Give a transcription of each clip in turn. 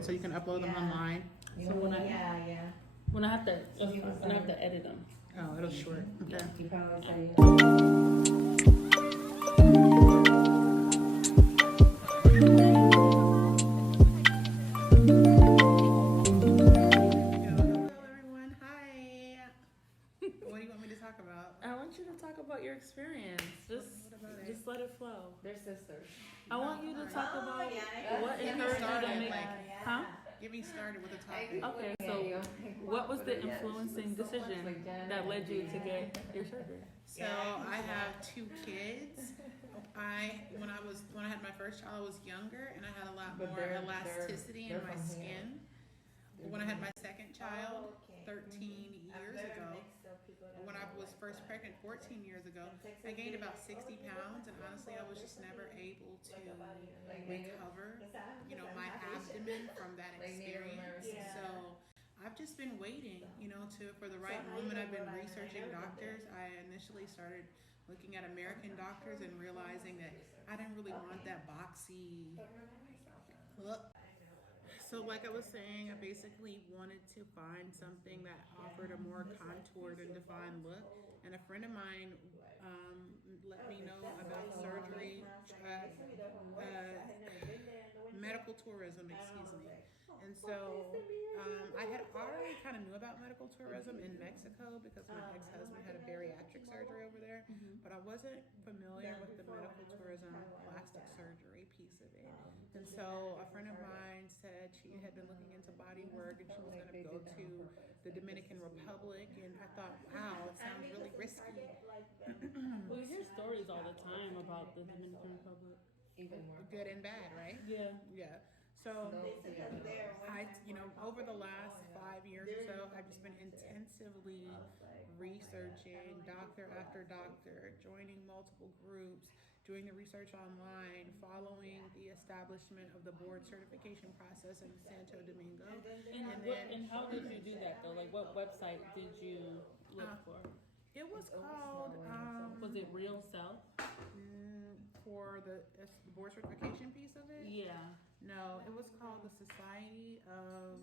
so you can upload them online. So when I have to edit them. Oh, it'll short. Okay. You can always say. Hello, everyone. Hi. What do you want me to talk about? I want you to talk about your experience. Just let it flow. They're sisters. I want you to talk about what Get me encouraged you to started, make. like, get me started with the topic. Okay, so what was the influencing decision that led you to get your surgery? So I have 2 kids. When I had my first child, I was younger and I had a lot more elasticity in my skin. When I had my second child 13 years ago, when I was first pregnant 14 years ago, I gained about 60 pounds, and honestly, I was just never able to recover, my abdomen from that experience. So I've just been waiting, for the right moment. I've been researching doctors. I initially started looking at American doctors and realizing that I didn't really want that boxy look. So like I was saying, I basically wanted to find something that offered a more contoured and defined look. And a friend of mine let me know about surgery, medical tourism, excuse me. And so I had already kind of knew about medical tourism in Mexico because my ex-husband had a bariatric surgery over there, but I wasn't familiar with the medical tourism plastic surgery piece of it. And so a friend of mine said she had been looking into body work and she was going to go to the Dominican Republic, and I thought, wow, it sounds really risky. Well, you hear stories all the time about the Dominican Republic. Even more. Good and bad, right? Yeah. Yeah. So I, over the last 5 years or so, I've just been intensively researching doctor after doctor, joining multiple groups, doing the research online, following the establishment of the board certification process in Santo Domingo. And how did you do that though? Like, what website did you look for? It was called, Was it Real Self? for the board certification piece of it? Yeah. No, it was called the Society of,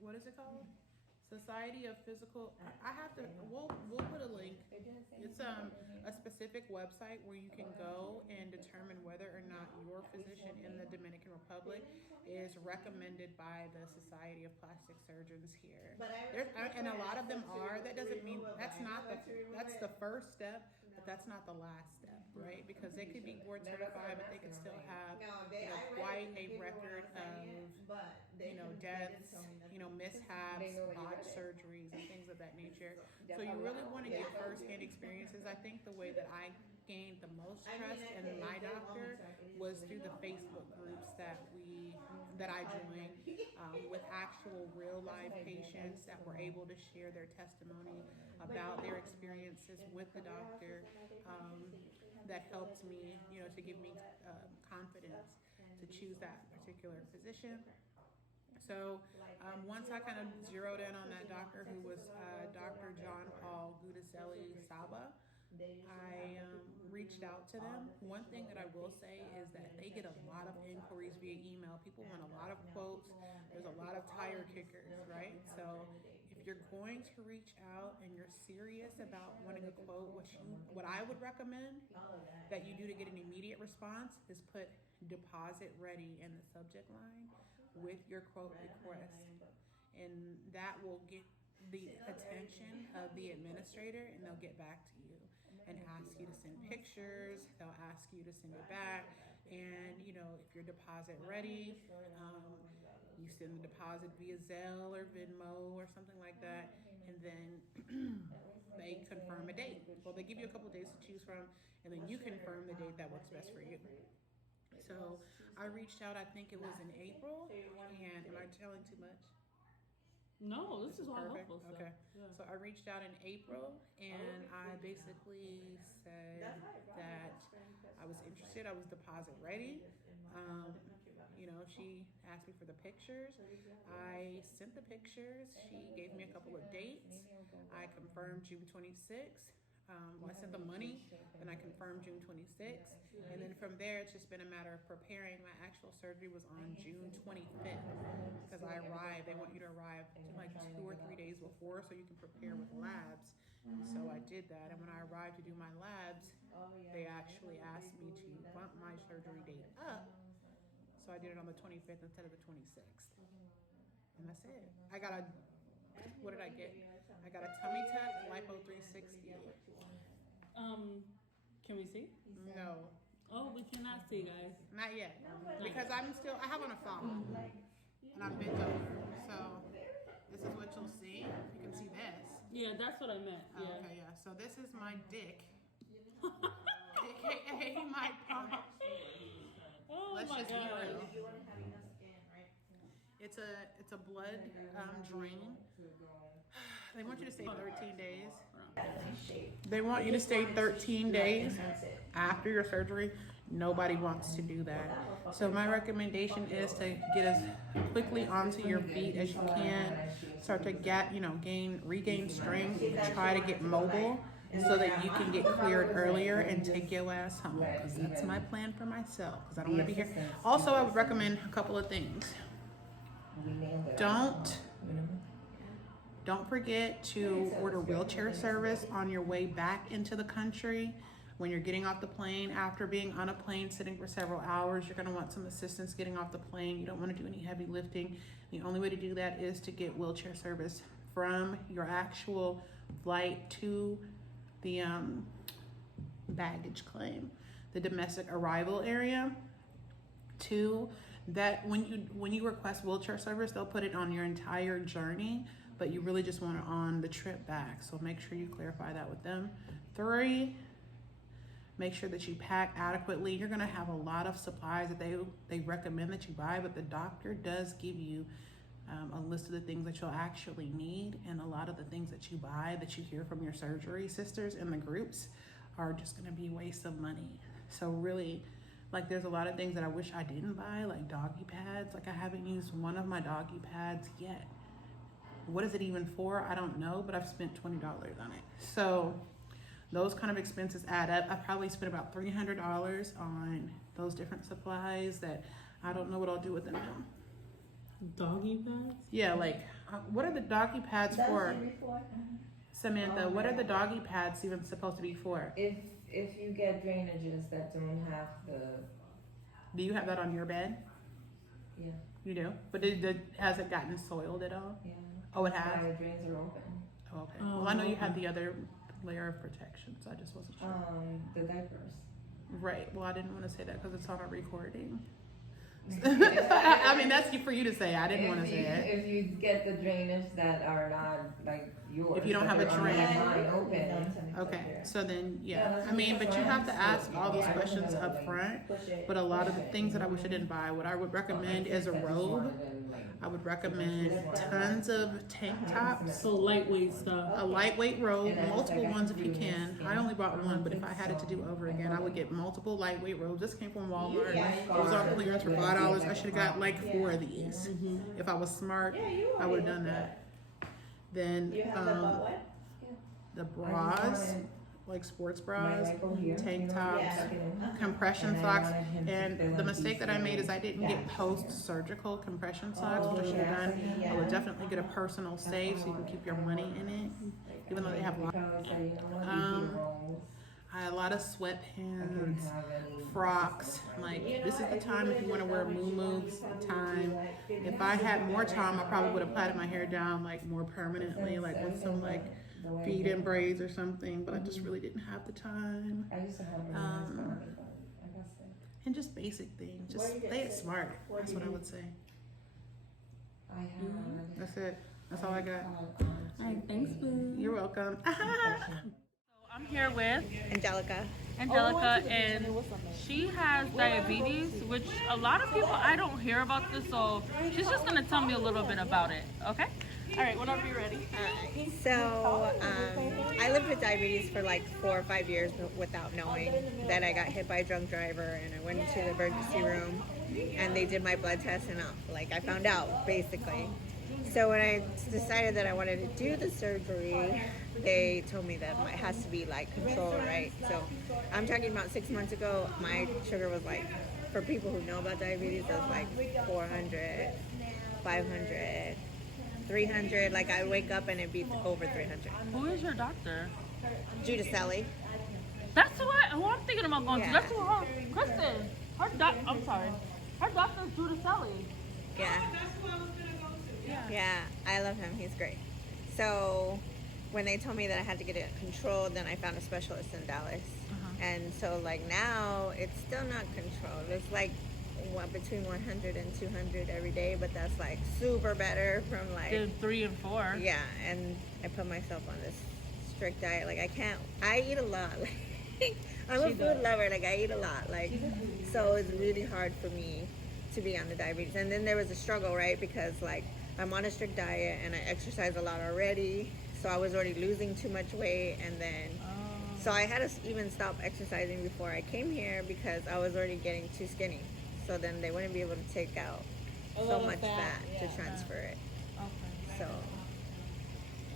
what is it called? Society of Physical, I have to, we'll put a link. It's a specific website where you can go and determine whether or not your physician in the Dominican Republic is recommended by the Society of Plastic Surgeons here. And a lot of them are. That doesn't mean, that's the first step, but that's not the last step, right? Because they could be board certified, but they could still have quite a record of deaths, mishaps, botched surgeries, and things of that nature. So you really want to get first-hand experiences. I think the way that I gained the most trust in my doctor was through the Facebook groups that I joined with actual real life patients that were able to share their testimony about their experiences with the doctor. That helped me, to give me confidence to choose that particular physician. So once I kind of zeroed in on that doctor, who was Dr. John Paul Gudicelli Saba, I reached out to them. One thing that I will say is that they get a lot of inquiries via email. People want a lot of quotes. There's a lot of tire kickers, right? So if you're going to reach out and you're serious about wanting a quote, what I would recommend that you do to get an immediate response is put deposit ready in the subject line with your quote request, and that will get the attention of the administrator, and they'll get back to you and ask you to send pictures. They'll ask you to send it back, and if you're deposit ready, you send the deposit via Zelle or Venmo or something like that, and then they confirm a date. Well, they give you a couple of days to choose from, and then you confirm the date that works best for you. So I reached out, I think it was in April, and am I telling too much? No, this is all perfect. helpful stuff. Okay. Yeah. So I reached out in April, and I basically said that I was interested. I was deposit ready. She asked me for the pictures. I sent the pictures. She gave me a couple of dates. I confirmed June 26th. I sent the money, and I confirmed June 26th. And then from there, it's just been a matter of preparing. My actual surgery was on June 25th because I arrived. They want you to arrive like 2 or 3 days before so you can prepare with labs. So I did that. And when I arrived to do my labs, they actually asked me to bump my surgery date up. So I did it on the 25th instead of the 26th. And that's it. I got a, what did I get? I got a tummy tuck, lipo 360. Can we see? No, Oh, we cannot see, guys. not yet. Because I have on a phone. And I'm bent over. So this is what you'll see. You can see this. Yeah, that's what I meant. Oh, Yeah. okay, yeah. So this is my dick. AKA my pump. Oh Let's my just be god. real. It's a blood drain. They want you to stay 13 days. They want you to stay 13 days after your surgery. Nobody wants to do that. So my recommendation is to get as quickly onto your feet as you can. Start to regain strength. Try to get mobile so that you can get cleared earlier and take your ass home. Because that's my plan for myself. Because I don't want to be here. Also, I would recommend a couple of things. Don't forget to order wheelchair service on your way back into the country. When you're getting off the plane, after being on a plane sitting for several hours, you're gonna want some assistance getting off the plane. You don't wanna do any heavy lifting. The only way to do that is to get wheelchair service from your actual flight to the baggage claim, the domestic arrival area. To that, when you request wheelchair service, they'll put it on your entire journey, but you really just want it on the trip back. So make sure you clarify that with them. 3, make sure that you pack adequately. You're gonna have a lot of supplies that they recommend that you buy, but the doctor does give you a list of the things that you'll actually need, and a lot of the things that you buy that you hear from your surgery sisters in the groups are just gonna be waste of money. So really, like, there's a lot of things that I wish I didn't buy, like doggy pads. Like, I haven't used one of my doggy pads yet. What is it even for? I don't know, but I've spent $20 on it. So those kind of expenses add up. I probably spent about $300 on those different supplies that I don't know what I'll do with them now. Doggy pads? Yeah, like, what are the doggy pads for? Samantha, what are the doggy pads even supposed to be for? If you get drainages that don't have the, Do you have that on your bed? yeah, You do? But has it gotten soiled at all? yeah. Oh, it has? Fire drains are open. Oh, okay. Well, I know you had the other layer of protection, so I just wasn't sure. The diapers. Right. Well, I didn't want to say that because it's on a recording. I mean, that's for you to say. I didn't want to say it. If you get the drainage that are not like yours. If you don't but have a they're on drain. that line open. Okay. So then, yeah. I mean, but you have to ask all those questions up front. But a lot of the things that I wish I didn't buy, what I would recommend is a robe. I would recommend tons of tank tops. So lightweight stuff. A lightweight robe, multiple ones if you can. I only bought one, but if I had it to do over again, I would get multiple lightweight robes. This came from Walmart. It was on clearance for $5. I should have got like 4 of these. If I was smart, I would have done that. Then the bras, like sports bras, tank tops, compression socks. And the mistake that I made is I didn't get post-surgical compression socks, which I should have done. I would definitely get a personal safe so you can keep your money in it, even though they have I had a lot of sweatpants, frocks. Like, this is the time if you want to wear muumuus, time. If I had more time, I probably would have plaited my hair down like more permanently, like with some like feed-in braids or something, but I just really didn't have the time. And just basic things. Just play it smart. That's what I would say. That's it. That's all I got. All right, thanks, boo. You're welcome. I'm here with Angelica. and she has diabetes, which a lot of people, I don't hear about this, so she's just gonna tell me a little bit about it, okay? All right, whenever you're ready. So I lived with diabetes for like 4 or 5 years without knowing. Then I got hit by a drunk driver and I went into the emergency room and they did my blood test and I found out basically. So when I decided that I wanted to do the surgery, they told me that it has to be like controlled, right? So I'm talking about 6 months ago, my sugar was like, for people who know about diabetes, it was like 400, 500, 300. Like I wake up and it'd be over 300. Who is your doctor? Judicelli. That's who I'm thinking about going to. Yeah. That's who Kristen. I'm sorry. Her doctor's Judicelli. Yeah. Yeah, I love him. He's great. So when they told me that I had to get it controlled, then I found a specialist in Dallas. And so like now it's still not controlled. It's like between 100 and 200 every day, but that's like super better from like Did 3 and 4. Yeah, and I put myself on this strict diet. Like I eat a lot. Like, I'm a food lover. Like I eat a lot. Like so it's really hard for me to be on the diabetes. And then there was a struggle, right? Because like I'm on a strict diet and I exercise a lot already. So I was already losing too much weight, and then so I had to even stop exercising before I came here because I was already getting too skinny. So then they wouldn't be able to take out so much fat to transfer it. Okay. So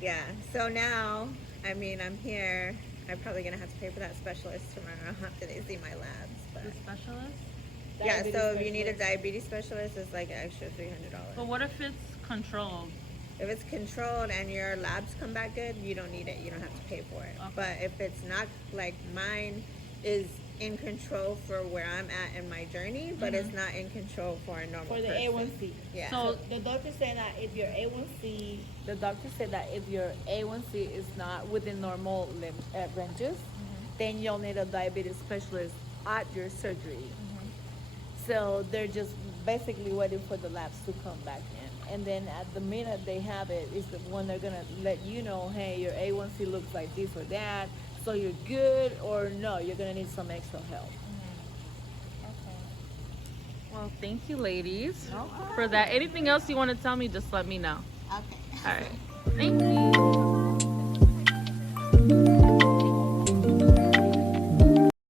yeah. So now, I mean, I'm here. I'm probably gonna have to pay for that specialist tomorrow after they see my labs. But The specialist? yeah. So if you need a diabetes specialist, it's like an extra $300. But what if it's controlled? If it's controlled and your labs come back good, you don't need it. You don't have to pay for it. Okay. But if it's not, like mine is in control for where I'm at in my journey, but it's not in control for a normal For the person. A1C. Yeah. So The doctor said that if your A1C, the doctor said that if your A1C is not within normal ranges, then you'll need a diabetes specialist at your surgery. So they're just basically waiting for the labs to come back in. And then at the minute they have it is the when they're gonna let you know, hey, your A1C looks like this or that, so you're good, or no, you're gonna need some extra help. well, thank you, ladies, for that. Anything else you want to tell me, just let me know. Okay. All right. Thank you.